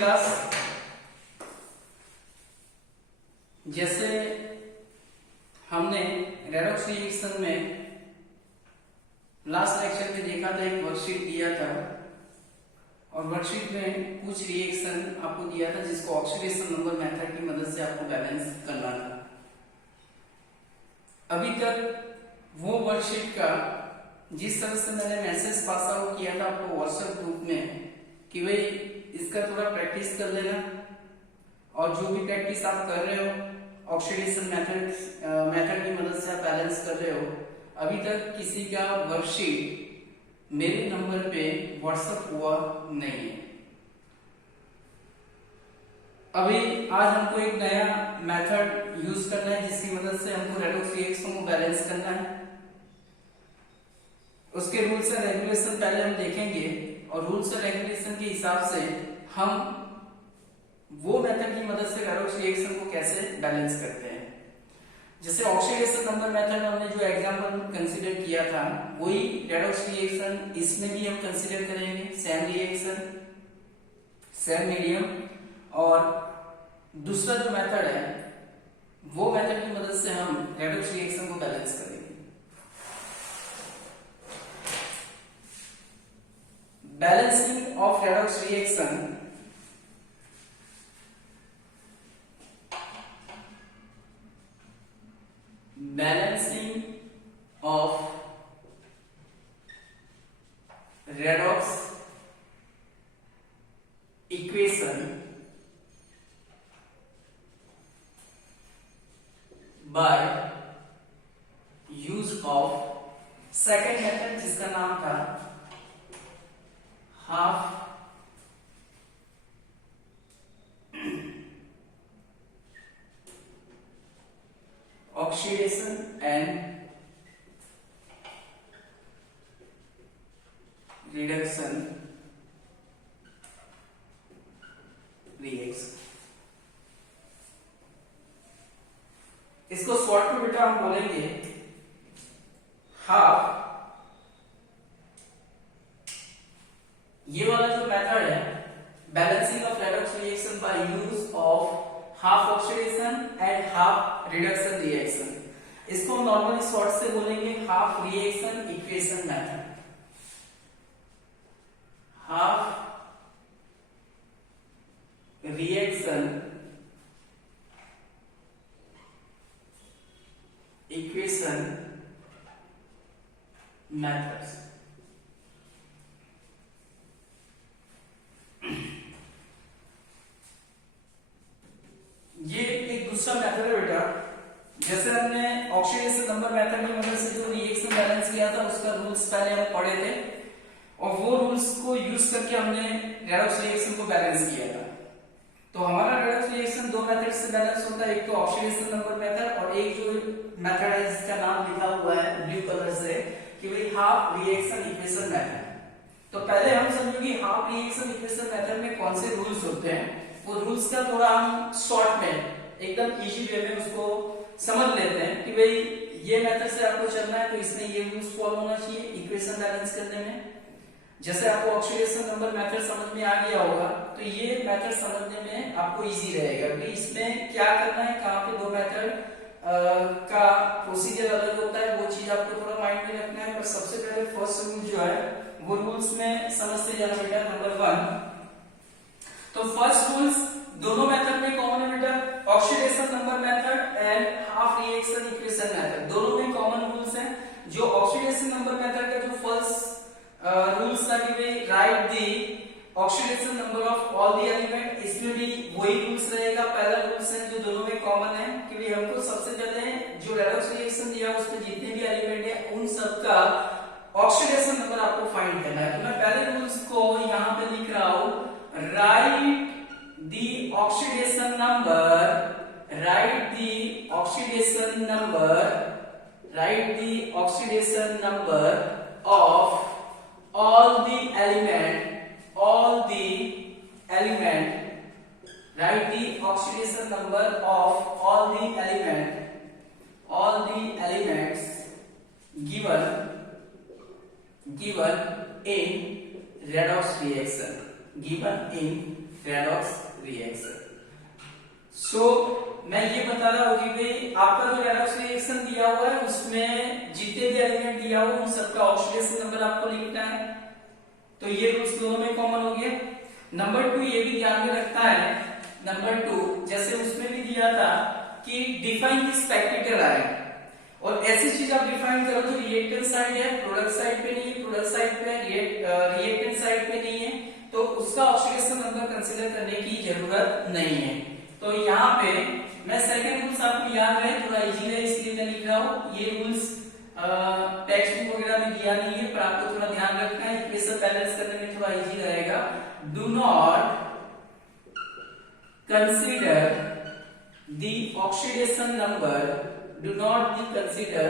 Class. जैसे हमने redox reaction में लास्ट लेक्चर में देखा था, एक वर्कशीट दिया था और वर्कशीट में कुछ रिएक्शन आपको दिया था जिसको ऑक्सीडेशन नंबर मेथड की मदद से आपको बैलेंस करना था। अभी तक वो वर्कशीट का जिस तरह से मैंने मैसेज पास आउट किया था आपको व्हाट्सएप ग्रुप में कि भाई इसका थोड़ा प्रैक्टिस कर लेना, और जो भी प्रैक्टिस आप कर रहे हो ऑक्सीडेशन मेथड की मदद से आप बैलेंस कर रहे हो, अभी तक किसी का वर्कशीट मेरे नंबर पे व्हाट्सएप हुआ नहीं है। अभी आज हमको एक नया मेथड यूज करना है जिसकी मदद से हमको रेडॉक्स रिएक्शन को बैलेंस करना है। उसके रूल्स एंड रेगुलेशन पहले हम देखेंगे और रूल्स एंड रेगुलेशन के हिसाब से हम वो मेथड की मदद से रेडॉक्स रिएक्शन को कैसे बैलेंस करते हैं। जैसे ऑक्सीडेशन नंबर मेथड में हमने जो एग्जांपल कंसीडर किया था वही रेडॉक्स रिएक्शन इसमें भी हम कंसीडर करेंगे। सेम रिएक्शन, सेम मीडियम, और दूसरा जो मेथड है वो मेथड की मदद से हम रेडॉक्स रिएक्शन को बैलेंस करेंगे। Balancing of redox reaction redox equation by use of second method जिसका नाम था half oxidation and reduction reaction। इसको शॉर्ट में बेटा हम बोलेंगे हाफ। ये वाला जो मेथड है balancing of redox reaction by use of half oxidation and half reduction reaction, इसको हम नॉर्मली शॉर्ट से बोलेंगे half reaction equation method. Half reaction equation methods. ये एक दूसरा मेथड है बेटा। जैसे हमने ऑक्सीडेशन नंबर मेथड की मदद से जो रिएक्शन बैलेंस किया था उसका रूल्स पहले हम पढ़े थे और वो रूल्स को यूज करके हमने रेडॉक्स रिएक्शन को बैलेंस किया था। तो हमारा रेडॉक्स रिएक्शन दो मेथड से बैलेंस होता है, एक तो ऑक्सीडेशन नंबर मेथड और एक जो मेथड है जिसका नाम लिखा हुआ है ब्लू कलर से कि भाई हाफ रिएक्शन इक्वेशन मेथड। तो पहले हम समझेंगे हाफ रिएक्शन इक्वेशन मेथड में कौन से रूल्स होते हैं, वो रूल्स का थोड़ा हम शॉर्ट में एकदम इजी वे में उसको समझ लेते हैं कि भाई ये मेथड से आपको चलना है तो इसमें ये रूल्स फॉलो होना चाहिए इक्वेशन बैलेंस करने में। जैसे आपको ऑक्सीडेशन नंबर मेथड समझ में आ गया होगा तो ये मेथड समझने में आपको इजी रहेगा कि इसमें क्या करना है, कहाँ पे दो मेथड का प्रोसीजर अलग होता है, वो चीज आपको थोड़ा माइंड में रखना है। पर सबसे पहले फर्स्ट रूल जो है वो रूल्स में समझते जाना बेटा। नंबर 1, तो फर्स्ट रूल्स दोनों मेथड में कॉमन है बेटा, oxidation number method and half reaction equation method, दोनों में कॉमन रूल्स हैं। जो ऑक्सीडेशन नंबर मेथड का जो फर्स्ट रूल्स था कि भाई right the oxidation number of all the element, इसमें भी वही रूल्स रहेगा। पहला रूल्स है जो दोनों में कॉमन है कि भाई हमको सबसे पहले जो रेडॉक्स रिएक्शन दिया उसमें जितने भी एलिमेंट है उन सब का ऑक्सीडेशन नंबर आपको फाइंड करना है। तो मैं पहले रूल्स को यहाँ पे लिख रहा हूं, right the oxidation number, right the oxidation number, right the oxidation number of all the element, write the oxidation number of all the elements given in redox reaction। Given in redox reaction. So मैं ये बता रहा हूँ कि भाई आपका जो redox reaction दिया हुआ है उसमें जितने भी एलिमेंट दिया हुआ उन सबका ऑक्सीडेशन नंबर आपको लिखना है। तो ये रूल्स दोनों में कॉमन हो गया। नंबर 2 ये भी ध्यान में रखता है, नंबर 2 जैसे उसमें भी दिया था कि डिफाइन द स्पेक्टेटर आयन, और ऐसी चीज आप डिफाइन करो जो रिएक्टेंट साइड है, प्रोडक्ट साइड पे नहीं है, प्रोडक्ट साइड पे रिएक्टेंट साइड पे नहीं है, तो उसका ऑक्सीडेशन नंबर कंसीडर करने की जरूरत नहीं है। तो यहाँ पे मैं सेकंड रूल्स आपको याद है, थोड़ा इजी है इसलिए मैं लिख रहा हूँ। ये रूल्स टेक्स्ट बुक वगैरह में दिया नहीं है, पर आपको थोड़ा ध्यान रखना है, इक्वेशन बैलेंस करने में थोड़ा इजी रहेगा। Do not consider the oxidation number, do not consider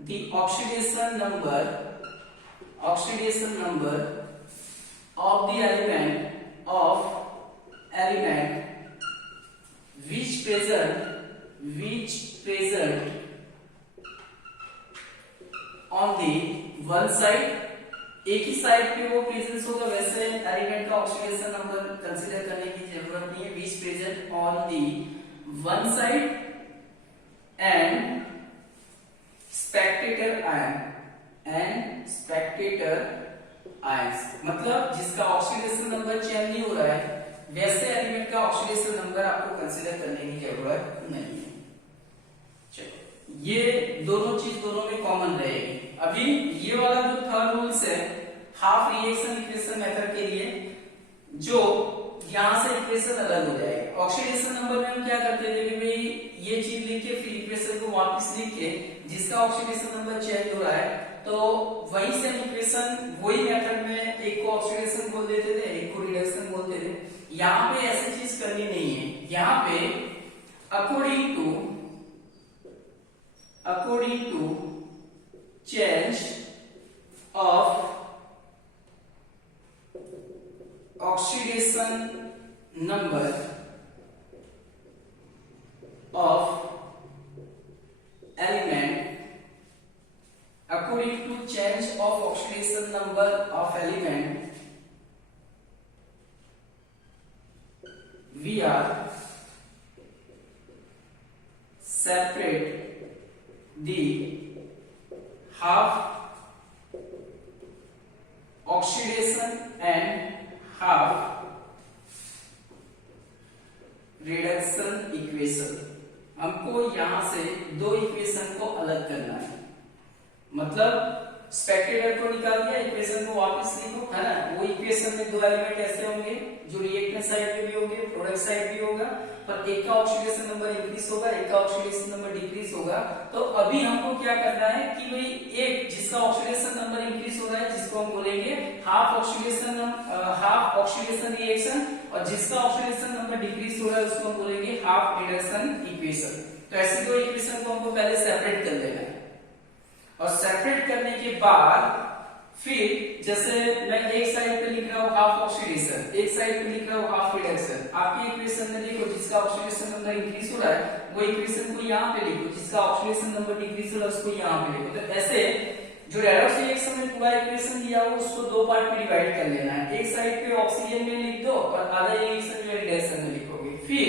the oxidation number of the element which present on the one side, एक ही साइड पे वो प्रेजेंस होगा, वैसे एलिमेंट का ऑक्सीडेशन नंबर कंसीडर करने की जरूरत नहीं है। which present on the one side and spectator ions, मतलब जिसका ऑक्सीडेशन नंबर चेंज नहीं हो रहा है वैसे एलिमेंट का ऑक्सीडेशन नंबर आपको कंसीडर करने की जरूरत नहीं है। चलो ये दोनों चीज दोनों में कॉमन रहेगी। अभी ये वाला जो थर्ड रूल्स है हाफ रिएक्शन इक्वेशन मेथड के लिए, जो यहां से इक्वेशन अलग हो जाएगी। ऑक्सीडेशन नंबर में हम क्या करते थे कि भाई ये चीज लिख के फिर इक्वेशन को वापस लिख के जिसका ऑक्सीडेशन नंबर चेंज हो रहा है तो वही से इक्वेशन वही मेथड में एक को ऑक्सीडेशन बोल देते थे, एक को रिडक्शन बोलते थे। यहाँ पे ऐसी चीज करनी नहीं है। यहाँ पे according to change of oxidation number of element, according to change of oxidation number of element, we are separate the half oxidation and half reduction equation. हमको यहां से दो इक्वेशन को अलग करना है, मतलब स्पेक्टेटर को निकाल दिया, इक्वेशन को वापस लिखो, है ना। वो इक्वेशन में दो एलिमेंट ऐसे होंगे जो रिएक्टेंट साइड पे भी होंगे, प्रोडक्ट साइड भी होगा, पर एक का ऑक्सीडेशन नंबर इंक्रीज होगा, एक का ऑक्सीडेशन नंबर डिक्रीज होगा। तो अभी हमको क्या करना है कि भाई एक जिसका ऑक्सीडेशन नंबर इंक्रीज हो रहा है जिसको हम बोलेंगे हाफ ऑक्सीडेशन रिएक्शन, और जिसका ऑक्सीडेशन नंबर डिक्रीज हो रहा है उसको हम बोलेंगे हाफ रिडक्शन इक्वेशन। तो ऐसे दो इक्वेशन को हमको पहले सेपरेट कर लेना है, और सेपरेट करने के बाद फिर जैसे मैं एक साइड पे लिख रहा हूँ हाफ ऑक्सीडेशन, एक साइड पे लिख रहा हूँ हाफ रिडक्शन। आपकी इक्वेशन में देखो जिसका ऑक्सीडेशन नंबर इंक्रीज हो रहा है वो इक्वेशन को यहाँ पे लिखो, जिसका ऑक्सीडेशन नंबर डिक्रीज हो रहा है उसको यहाँ पे लिखो। तो ऐसे जो रेडॉक्स रिएक्शन में पूरा इक्वेशन दिया हो उसको दो पार्ट में डिवाइड कर लेना है। एक साइड पे ऑक्सीजन में लिख दो और आधा रिएक्शन जो रिडक्शन में लिखोगे। फिर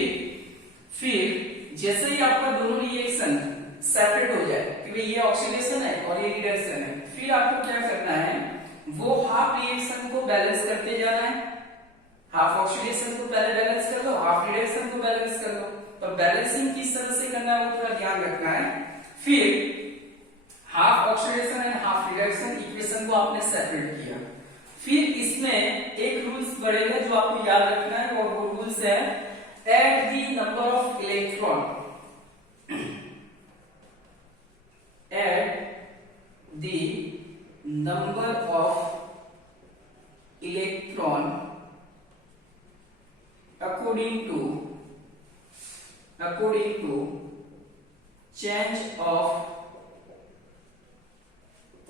जैसे ही आपका दोनों रिएक्शन सेपरेट हो जाए कि भाई ये ऑक्सीडेशन है और ये रिडक्शन है, फिर आपको क्या करना है वो हाफ रिएक्शन को बैलेंस करते जाना है। हाफ ऑक्सीडेशन को पहले बैलेंस कर लो, हाफ रिडक्शन को बैलेंस कर लो। तो बैलेंसिंग किस तरह से करना है वो थोड़ा ध्यान रखना है। फिर half oxidation and half reduction equation को आपने सेपरेट किया, फिर इसमें एक रूल्स बढ़ेगा जो आपको याद रखना है, और वो रूल्स है eight the number of electron, add the number of electron according to change of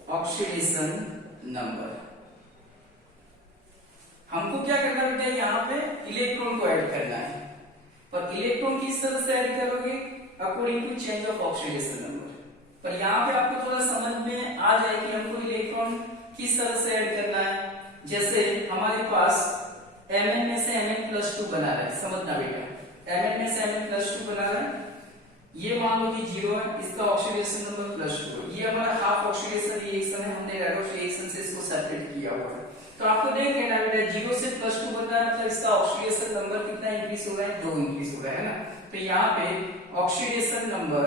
oxidation number। हमको क्या करना बेटा यहाँ पे इलेक्ट्रॉन को ऐड करना है, पर इलेक्ट्रॉन किस तरह से ऐड करोगे according to change of oxidation number. पर यहाँ पे आपको थोड़ा समझ में आ जाए कि हमको इलेक्ट्रॉन किस तरह से ऐड करना है। जैसे हमारे पास है, समझना बेटा। Mn में से Mn +2 बना रहा है, ये मान लो कि 0 है, इसका ऑक्सीडेशन नंबर +2 है, ये हमारा हाफ ऑक्सीडेशन रिएक्शन है, हमने रेडॉक्स रिएक्शन से इसको सेपरेट किया हुआ है। तो आपको देख लेना बेटा 0 से +2 बन रहा है, मतलब इसका ऑक्सीडेशन नंबर कितना इंक्रीज हो रहा है, 2 इंक्रीज हो रहा है ना। तो यहाँ पे ऑक्सीडेशन नंबर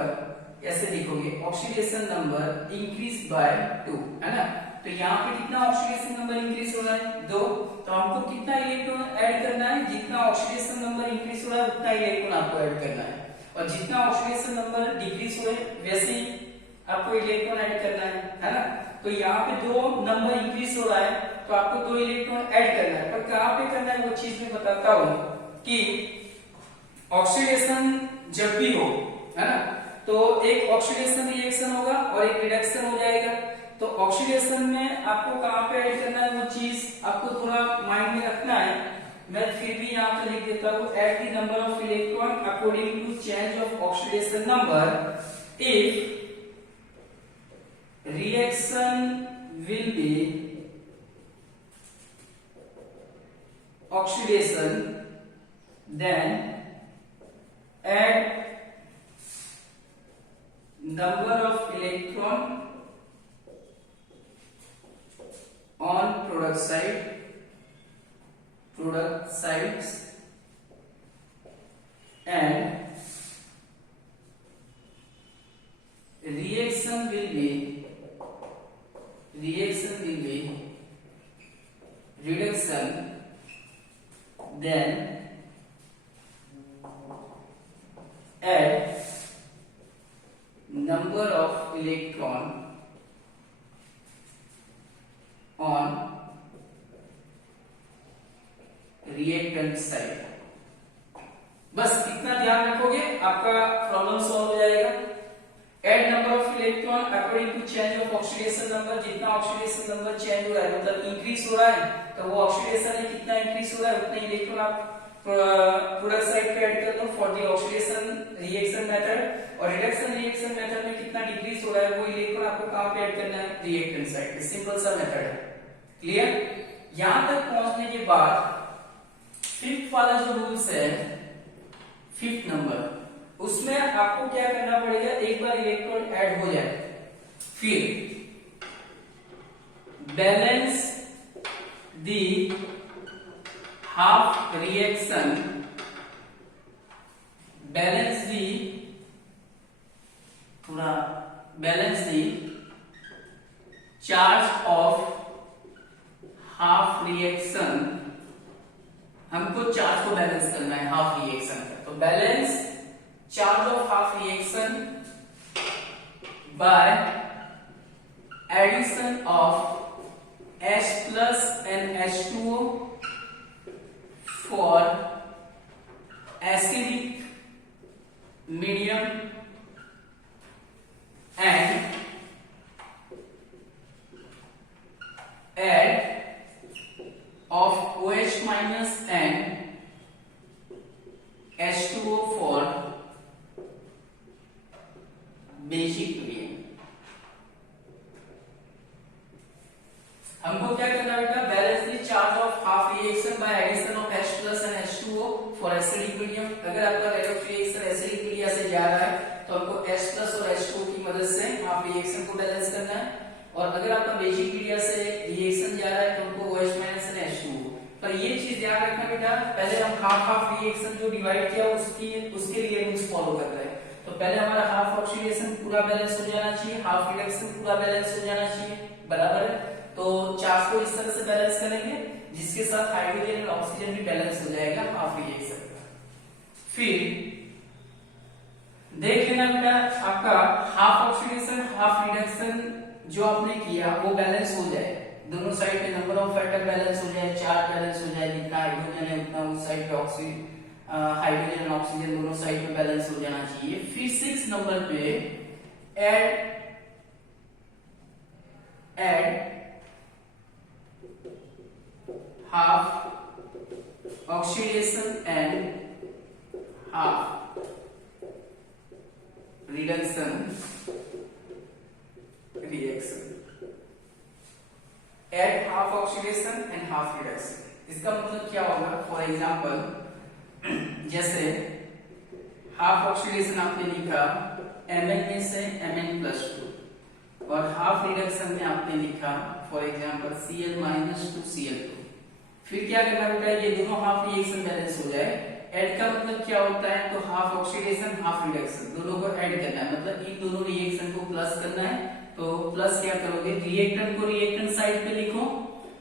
ऐसे लिखोगे, ऑक्सीडेशन नंबर इंक्रीज बाय 2, है ना। तो यहाँ पे कितना ऑक्सीडेशन नंबर इंक्रीज हो रहा है, 2। तो हमको कितना इलेक्ट्रॉन ऐड करना है, जितना ऑक्सीडेशन नंबर इंक्रीज हो रहा है उतना इलेक्ट्रॉन आपको ऐड करना है, और जितना ऑक्सीडेशन नंबर डिक्रीज हो रहा है वैसे ही आपको इलेक्ट्रॉन ऐड करना है ना। तो यहाँ पे 2 नंबर इंक्रीज हो रहा है तो आपको 2 इलेक्ट्रॉन ऐड करना है, पर कहाँ पे करना है वो चीज मैं बताता हूँ कि ऑक्सीडेशन जब भी हो, है ना, तो एक ऑक्सीडेशन रिएक्शन होगा और एक रिडक्शन हो जाएगा। तो ऑक्सीडेशन में आपको कहाँ पे ऐड करना है वो चीज आपको थोड़ा माइंड में रखना है। मैं फिर भी यहाँ पे लिख देता हूँ, add the number of electron according to change of oxidation number if reaction will be oxidation then add number of electron on product sides and reaction will be reduction, then add number of electron on reactant side। बस इतना ध्यान रखोगे आपका problem solve हो जाएगा। Add number of electron according to change of oxidation number, जितना oxidation number change हो रहा है मतलब इंक्रीज हो रहा है, तो वो ऑक्सीडेशन है कितना इंक्रीज हो रहा है उतना इलेक्ट्रॉन आप प्रोडक्ट साइड पे ऐड कर दो for the oxidation reaction method, और रिडक्शन रिएक्शन मेथड में कितना डिक्रीज हो रहा है वो इलेक्ट्रॉन आपको कहां पे ऐड करना है, रिएक्टेंट साइड पे। सिंपल सा मेथड है, क्लियर। यहां तक पहुंचने के बाद फिफ्थ वाला जो रूल्स है, फिफ्थ नंबर, उसमें आपको क्या करना पड़ेगा, एक बार इलेक्ट्रॉन ऐड हो जाए फिर balance the half reaction, balance the charge of half reaction, हमको चार्ज को बैलेंस करना है हाफ रिएक्शन का, तो balance charge of half reaction by addition of H plus and H2O for acidic medium and add of OH minus and H2O for basic medium। हमको क्या करना बेटा, balance the charge of half reaction by addition of H plus and H2O for acidic medium. अगर आपका redox reaction acidic media से जा रहा है तो हमको H plus और H2O की मदद से हाफ रिएक्शन को बैलेंस करना है, और अगर आपका बेसिक मीडिया से रिएक्शन जा रहा है तो हमको OH minus and H2O। पर ये चीज ध्यान रखना बेटा, पहले हम हाफ रिएक्शन जो डिवाइड किया उसके लिए रूल्स फॉलो कर रहे हैं। तो पहले हमारा हाफ ऑक्सीडेशन पूरा बैलेंस हो जाना चाहिए, हाफ रिडक्शन पूरा बैलेंस हो जाना चाहिए, बराबर है। तो चार्ज को इस तरह से बैलेंस करेंगे जिसके साथ हाइड्रोजन और ऑक्सीजन भी बैलेंस हो जाएगा हाफ रिएक्शन का। फिर देख लेना बेटा, आपका हाफ ऑक्सीडेशन हाफ रिडक्शन जो आपने किया वो बैलेंस हो जाए, दोनों साइड पे नंबर ऑफ एटम बैलेंस हो जाए, चार्ज बैलेंस हो जाए, जितना हाइड्रोजन है उतना उस साइड पे हाइड्रोजन और ऑक्सीजन दोनों साइड पे बैलेंस हो जाना चाहिए। फिर 6 नंबर पे add half oxidation and half reduction reaction, add half oxidation and half reduction। इसका मतलब क्या होगा, फॉर एग्जांपल जैसे हाफ ऑक्सीडेशन आपने लिखा Mn में से Mn+2 और हाफ रिडक्शन में आपने लिखा फॉर एग्जांपल Cl - 2Cl2। फिर क्या करना बेटा, ये दोनों हाफ रिएक्शन बैलेंस हो जाए। ऐड का मतलब क्या होता है, तो हाफ ऑक्सीडेशन हाफ रिडक्शन दोनों को ऐड करना है, मतलब इन दोनों रिएक्शन को प्लस करना है। तो प्लस क्या करोगे, रिएक्टेंट को रिएक्टेंट साइड पे लिखो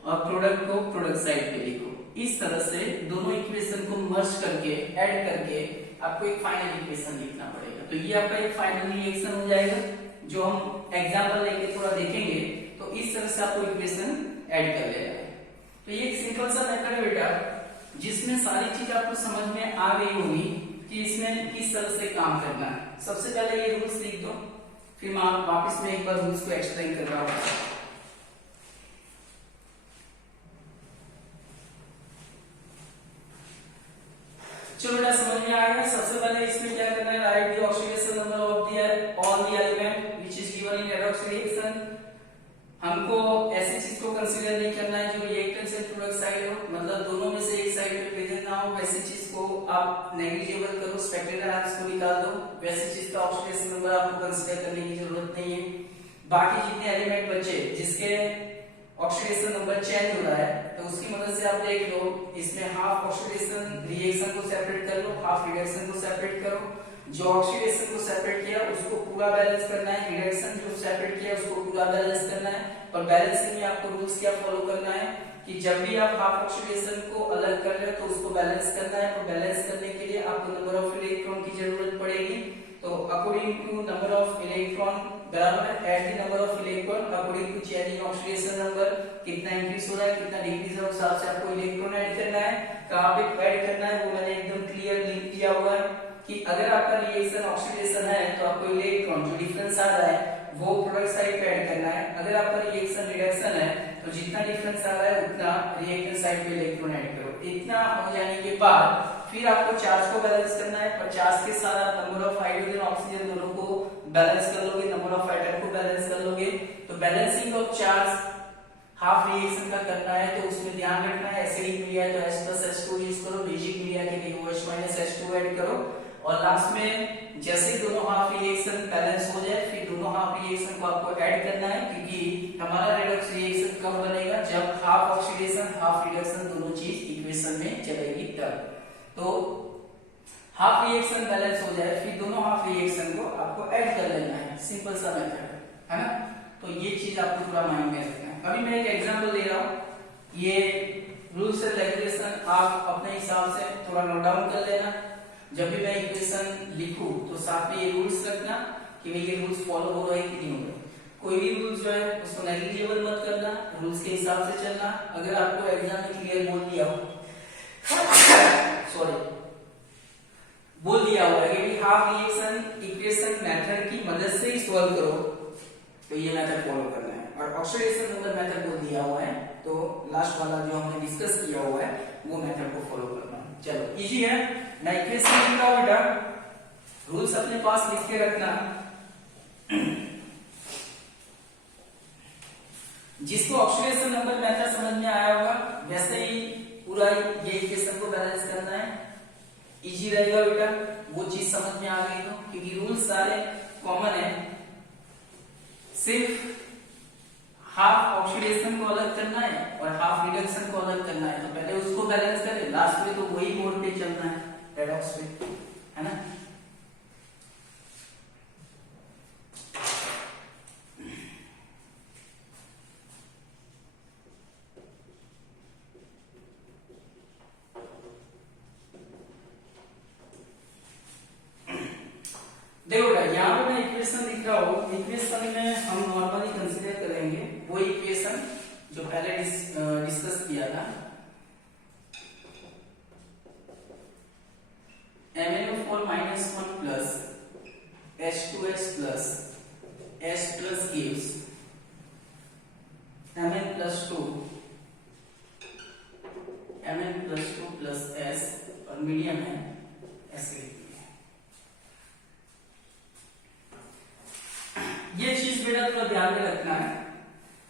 और प्रोडक्ट को प्रोडक्ट साइड पे लिखो। इस तरह से दोनों इक्वेशन को मर्ज करके ऐड करके आपको एक फाइनल इक्वेशन लिखना पड़ेगा। तो ये आपका एक फाइनल रिएक्शन हो जाएगा, जो हम एग्जांपल लेके थोड़ा देखेंगे। तो इस तरह से आपको इक्वेशन ऐड कर लेना है। तो ये एक सिंपल सा मेथड है बेटा, जिसमें सारी चीज आपको समझ में आ गई होगी कि इसमें किस तरह से काम करना है। सबसे पहले ये रूल्स लिख दो, फिर मैं वापस में एक बार रूल्स को एक्सप्लेन कर रहा हूं। चलो बेटा समझ में आ गया। सबसे पहले इसमें क्या करना है, right the oxidation number of the all the element which is given in redox reaction. हमको ऐसी चीज को कंसीडर नहीं करना है जो रिएक्टेंट से प्रोडक्ट साइड हो, मतलब दोनों में से एक साइड पे प्रेजेंट ना हो, वैसी चीज को आप नेग्लिजिबल करो, स्पेक्ट्रल आर्म्स को निकाल दो। वैसी चीज का ऑक्सीडेशन नंबर आपको कंसीडर करने की जरूरत नहीं है। बाकी जितने एलिमेंट बचे जिसके ऑक्सीडेशन नंबर चेंज हो रहा है, तो उसकी मदद से आप देख लो, इसमें हाफ ऑक्सीडेशन रिएक्शन को सेपरेट कर लो, हाफ रिडक्शन को सेपरेट करो। जो ऑक्सीडेशन को सेपरेट किया उसको पूरा बैलेंस करना है, रिडक्शन जो सेपरेट किया उसको पूरा बैलेंस करना है। और बैलेंसिंग में आपको रूल्स क्या फॉलो करना है कि जब भी आप हाफ ऑक्सीडेशन को अलग कर रहे हो तो उसको बैलेंस करना है। तो बैलेंस करने के लिए आपको नंबर ऑफ इलेक्ट्रॉन की जरूरत पड़ेगी। तो according to number of electron बराबर add the number of electron according to change in oxidation number. कितना इंक्रीज हो रहा है कितना डिक्रीज हो रहा है, उस हिसाब से आपको इलेक्ट्रॉन ऐड करना है। कहां पे ऐड करना है वो मैंने एकदम क्लियर लिख दिया हुआ है कि अगर आपका रिएक्शन ऑक्सीडेशन है तो आपको इलेक्ट्रॉन जो डिफरेंस आ रहा है वो प्रोडक्ट साइड पे ऐड करना है। अगर आपका रिएक्शन रिडक्शन है तो जितना डिफरेंस आ रहा है उतना रिएक्टेंट साइड पे इलेक्ट्रॉन ऐड करो। इतना हो जाने के बाद फिर आपको चार्ज को बैलेंस करना है। 50 के साथ आप नंबर ऑफ हाइड्रोजन ऑक्सीजन दोनों को बैलेंस कर लोगे, नंबर ऑफ एटम को बैलेंस कर लोगे। तो balancing of charge half reaction का करना है तो उसमें ध्यान रखना है, एसिडिक मिलिया तो H+H2 यूज करो, बेसिक मिलिया के लिए OH- H2 ऐड करो। और लास्ट में जैसे दोनों हाफ रिएक्शन बैलेंस हो जाए फिर दोनों हाफ रिएक्शन को आपको ऐड करना है, क्योंकि हमारा रेडॉक्स रिएक्शन कब बनेगा, जब हाफ ऑक्सीडेशन हाफ रिडक्शन दोनों चीज इक्वेशन में चलेगी तब। तो हाफ रिएक्शन बैलेंस हो जाए फिर दोनों हाफ रिएक्शन को आपको ऐड कर लेना है। सिंपल सा मेथड है ना। तो ये चीज आपको पूरा माइंड में रखना है। अभी मैं एक एग्जांपल दे रहा हूं, ये रूल्स एंड रेगुलेशन आप अपने हिसाब से थोड़ा नोट डाउन कर लेना। जब भी मैं इक्वेशन लिखूं तो साथ में ये रूल्स रखना कि भाई ये रूल्स फॉलो हो रहे हैं कि नहीं हो रहे। कोई भी रूल्स जो है उसको नेग्लिजिबल मत करना, रूल्स के हिसाब से चलना। अगर आपको एग्जाम में क्लियर बोल दिया हो सॉरी बोल दिया हुआ है कि हाफ रिएक्शन इक्वेशन मेथड की मदद से ही सॉल्व करो, तो ये मेथड फॉलो करना है। और ऑक्सीडेशन नंबर मेथड बोल दिया हुआ है तो लास्ट वाला जो हमने डिस्कस किया हुआ है वो मेथड को फॉलो करना है। चलो इजी है। मैं इक्वेशन लिख रहा हूं बेटा, रूल्स अपने पास लिख के रखना। जिसको ऑक्सीडेशन नंबर मेथड समझ में आया होगा वैसे ही पूरा ये इक्वेशन को बैलेंस करना है, इजी रहेगा बेटा। वो चीज समझ में आ गई तो, क्योंकि रूल्स सारे कॉमन है, सिर्फ हाफ ऑक्सीडेशन को अलग करना है और हाफ रिडक्शन को अलग करना है। तो पहले उसको बैलेंस करें, लास्ट में तो वही मोड पे चलना है रेडॉक्स पे, है ना। देखो यहाँ पे मैं इक्वेशन लिख रहा हूँ। इक्वेशन में हम नॉर्मली कंसीडर करेंगे वो इक्वेशन जो पहले डिस्कस किया था, MnO4 - 1 plus H2S plus S plus gives Mn+2 plus S और मीडियम है एसिडिक। ये चीज बेटा थोड़ा ध्यान में रखना है।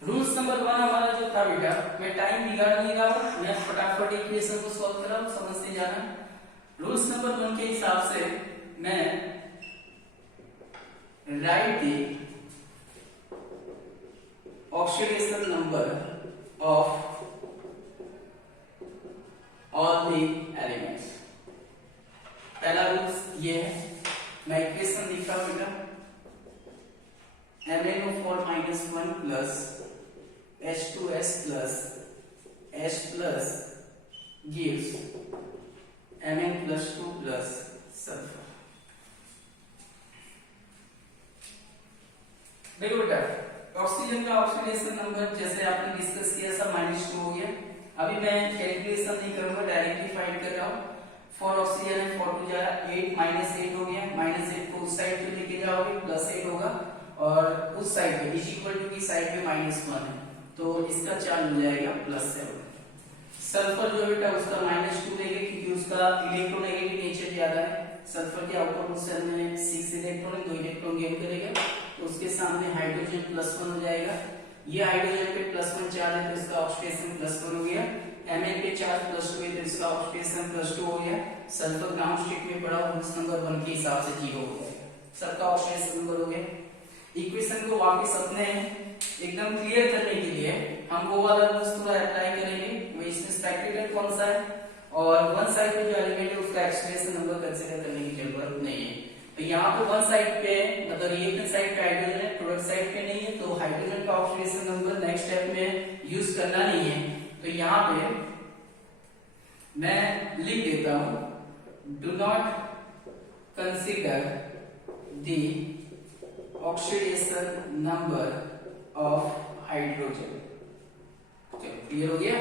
रूल्स नंबर 1 हमारा जो था बेटा, मैं टाइम बिगाड़ नहीं रहा हूं, मैं फटाफट इक्वेशन को सॉल्व कर रहा हूं, समझते जाना। रूल्स नंबर 1 के हिसाब से मैं right the oxidation number of all the elements. पहला रूल्स ये है, मैं इक्वेशन लिख रहा हूं बेटा, MnO4 - 1 plus H2S plus H plus gives Mn+2 plus sulphur. देखो बेटा, ऑक्सीजन का ऑक्सीडेशन नंबर जैसे आपने डिस्कस किया था -2 हो गया। अभी मैं कैलकुलेशन नहीं करूंगा, डायरेक्टली फाइंड कर रहा हूं। फॉर ऑक्सीजन है 4 टू जा 8 -8 हो गया, -8 को उस साइड पे लेके जाओगे +8 होगा, और उस साइड पे = की साइड पे -1 है, तो इसका चार्ज हो जाएगा +7। सल्फर जो बेटा उसका -2 लेंगे क्योंकि उसका इलेक्ट्रोनेगेटिव नेचर ज्यादा है। सल्फर के आउटर शेल में 6 इलेक्ट्रॉन, 2 इलेक्ट्रॉन गेन करेगा, तो उसके सामने हाइड्रोजन +1 हो जाएगा। ये हाइड्रोजन पे +1 चार्ज है तो इसका ऑक्सीडेशन +1 हो गया। Mn पे चार्ज +2 है तो इसका ऑक्सीडेशन +2 हो गया। सल्फर ग्राउंड स्टेट में पड़ा, रूल्स नंबर 1 के हिसाब से 0 हो जाएगा, सबका ऑक्सीडेशन नंबर हो गया। इक्वेशन को वापस अपने एकदम क्लियर करने के लिए हम वो वाला रूल्स पूरा अप्लाई करेंगे। वो इसमें स्पेक्ट्रेटेड कौन सा है, और वन साइड पे जो एलिमेंट है उसका ऑक्सीडेशन नंबर कंसीडर करने की जरूरत नहीं है। तो यहाँ पे वन साइड पे मतलब रिएक्टेंट साइड पे हाइड्रोजन है, प्रोडक्ट साइड पे नहीं है, तो हाइड्रोजन का ऑक्सीडेशन नंबर नेक्स्ट स्टेप में यूज करना नहीं है। तो यहाँ पे मैं लिख देता हूं, do not consider the oxidation number of hydrogen. चलो क्लियर हो गया।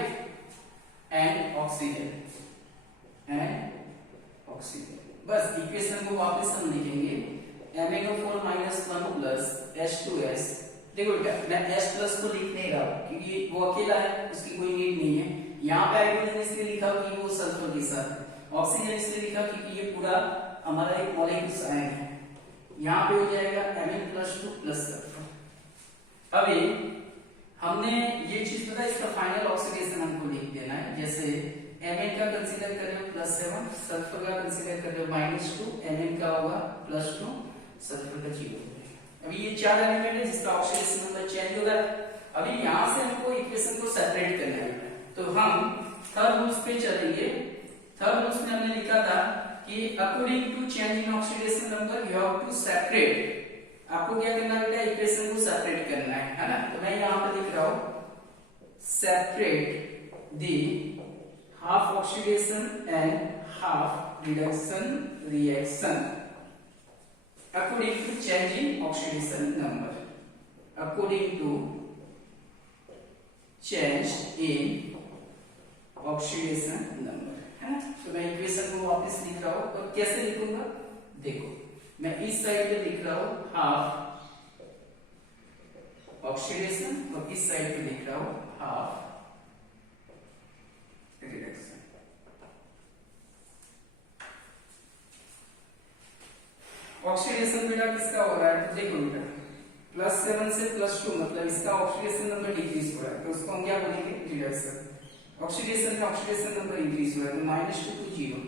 एंड ऑक्सीजन बस इक्वेशन को वापस हम लिखेंगे, MnO4 - 1 प्लस H2S। देखो बेटा, मैं H प्लस को लिख नहीं रहा क्योंकि वो अकेला है, उसकी कोई नीड नहीं है। यहाँ पे हाइड्रोजन इसलिए लिखा कि वो सल्फर के साथ है, ऑक्सीजन इसलिए लिखा क्योंकि ये पूरा हमारा एक मॉलिक्यूल आयन है। यहाँ पे हो जाएगा Mn+2 प्लस सल्फर। अभी हमने ये चीज पता है, इसका फाइनल ऑक्सीडेशन हमको लिख देना है। जैसे Mn का कंसीडर कर रहे हो +7, सल्फर का कंसीडर कर रहे हो -2, Mn का होगा +2, सल्फर का 0 हो जाएगा। अभी ये 4 एलिमेंट है जिसका ऑक्सीडेशन नंबर चेंज हो रहा है। अभी यहाँ से हमको इक्वेशन को सेपरेट करना है, तो हम थर्ड रूल्स पे चलेंगे। थर्ड रूल्स में हमने लिखा था कि according to change in oxidation number you have to separate. आपको क्या करना बेटा, इक्वेशन को सेपरेट करना है ना। तो मैं यहाँ पे लिख रहा हूं, separate the half oxidation and half reduction reaction according to change in oxidation number. According to change in oxidation number, है ना। तो मैं इक्वेशन को वापस लिख रहा हूं, और कैसे लिखूंगा देखो, मैं इस साइड पे लिख रहा हूं हाफ ऑक्सीडेशन, और इस साइड पे लिख रहा हूं हाफ रिडक्शन। ऑक्सीडेशन बेटा किसका हो रहा है, तो देखो बेटा +7 से +2 मतलब इसका ऑक्सीडेशन नंबर डिक्रीज हो रहा है, तो उसको हम क्या बोलेंगे, रिडक्शन। ऑक्सीडेशन का ऑक्सीडेशन नंबर इंक्रीज हो रहा है, तो -2 to 0,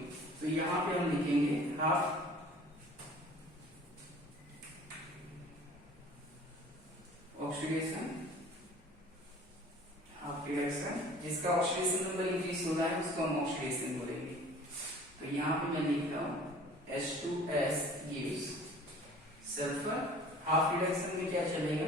तो यहाँ पे हम लिखेंगे हाफ ऑक्सीडेशन हाफ रिडक्शन। जिसका ऑक्सीडेशन नंबर इंक्रीज हो रहा है उसको हम ऑक्सीडेशन बोलेंगे। तो यहाँ पे मैं लिख रहा हूँ H2S gives sulphur. Half reduction में क्या चलेगा,